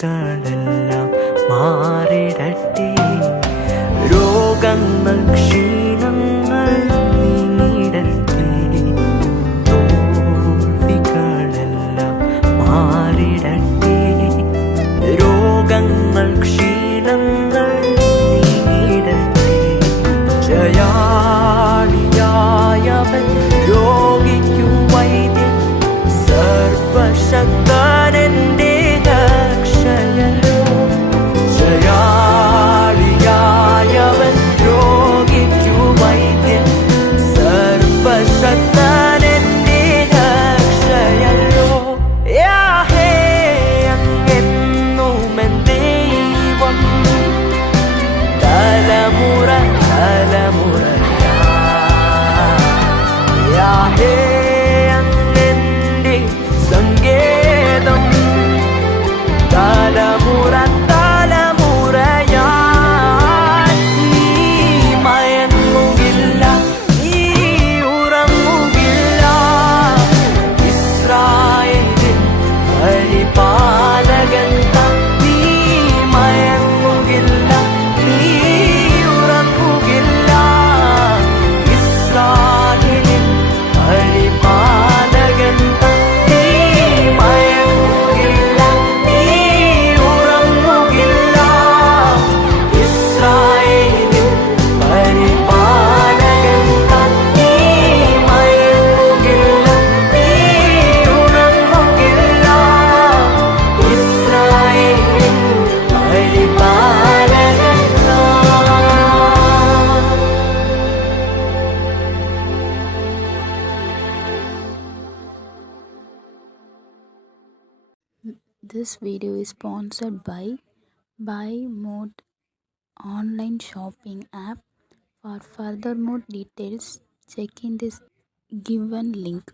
തോൽവികളെല്ലാം മാറിടട്ടെ. രോഗങ്ങൾ ക്ഷീണങ്ങൾ നീങ്ങിടട്ടെ. തോൽവികളെല്ലാം മാറിടട്ടെ. രോഗങ്ങൾ ക്ഷീണങ്ങൾ നീങ്ങിടട്ടെ. ജയാളിയായവൻ രോഗിക്കു വൈദ്യൻ, സർവശക്തനെന്റെ രക്ഷയല്ലോ. ജയാളിയായവൻ രോഗിക്കു വൈദ്യൻ, സർവശക്തനെന്റെ രക്ഷയല്ലോ. യാഹേ അങ്ങെന്നുമെൻ ദൈവം, തലമുറ തലമുറയാ. യാഹേ അങ്ങെന്റെ സങ്കേതം, തലമുറ തലമുറയാ. നീ മയങ്ങുകില്ല, നീ ഉറങ്ങുകില്ല. ഇസ്രായേലിൻ പരിപാലകൻ താൻ. നീ മയങ്ങുകില്ല, നീ ഉറങ്ങുകില്ല. ഇസ്രായേലിൻ പരിപാലകൻ താൻ. നീ മയങ്ങുകില്ല, നീ ഉറങ്ങുകില്ല. ഇസ്രായേലിൻ പരിപാലകൻ താൻ. നീ മയങ്ങുകില്ല, നീ ഉറങ്ങുകില്ല. ഇസ്രായേലിൻ പരിപാലകൻ താൻ. This video is sponsored by BuyMote online shopping app. For further more details, check in this given link.